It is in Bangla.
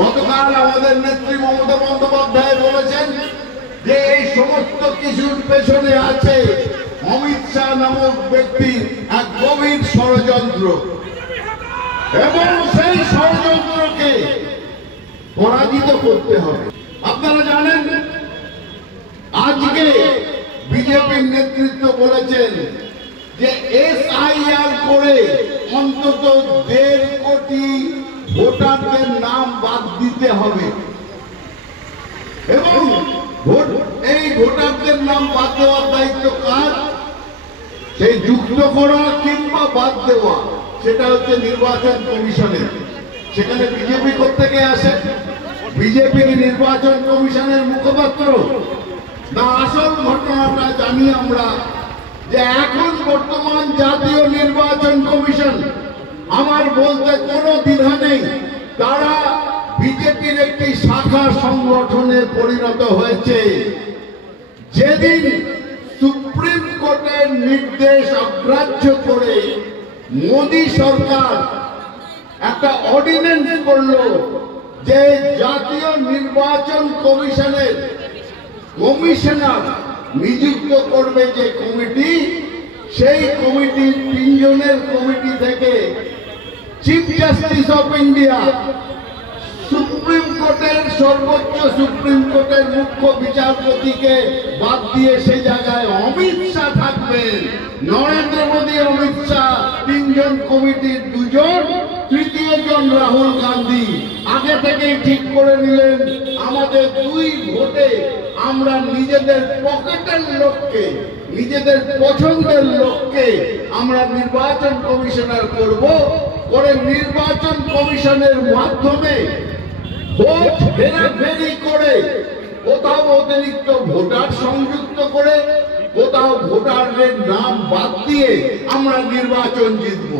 গতকাল আমাদের নেত্রী মমতা বন্দ্যোপাধ্যায় বলেছেন যে এই সমস্ত কিছুর পেছনে আছে অমিত শাহ নামক ব্যক্তির এক গভীর ষড়যন্ত্র, এবং সেই ষড়যন্ত্রকে পরাজিত করতে হবে। আপনারা জানেন আজকে বিজেপির নেতৃত্ব বলেছেন যে SIR করে অন্তত 1.5 কোটি ভোটারদের নাম বাদ দিতে হবে, এবং এই ভোটারদের নাম বাদ দেওয়ার দায়িত্ব কার? সেই যুক্ত করা কিংবা বাদ দেওয়া সেটা হচ্ছে নির্বাচন কমিশনের। সেখানে বিজেপি কোত্থেকে আসে? বিজেপি নির্বাচন কমিশনের মুখপাত্র না? আসল ঘটনাটা জানি আমরা যে এখন বর্তমান জাতীয় নির্বাচন কমিশন, আমার বলতে কোনো দ্বিধা নেই, তারা বিজেপির একটি শাখা সংগঠনে পরিণত হয়েছে। যেদিন সুপ্রিম কোর্টের নির্দেশ অগ্রাহ্য করে মোদী সরকার একটা অর্ডিন্যান্স করলো যে জাতীয় নির্বাচন কমিশনের কমিশনার নিযুক্ত করবে যে কমিটি, সেই কমিটি 3 জনের কমিটি থেকে chief justice of India, supreme কোর্টের সর্বোচ্চ সুপ্রিম কোর্টের মুখ্য বিচারপতিকে বাদ দিয়ে সেই জায়গায় অমিত শাহ থাকবেন। নরেন্দ্র মোদী, অমিত শাহ 3 জন কমিটির 2 জন, তৃতীয় জন রাহুল গান্ধী আগে থেকেই ঠিক করে নিলেন আমাদের 2 ভোটে আমরা নিজেদের পকেটের লোককে, নিজেদের পছন্দের লোককে আমরা নির্বাচন কমিশনার করব, করে নির্বাচন কমিশনের মাধ্যমে ভোট হেরাফেরি করে কোথাও অতিরিক্ত ভোটার সংযুক্ত করে কোথাও ভোটারদের নাম বাদ দিয়ে আমরা নির্বাচন জিতব।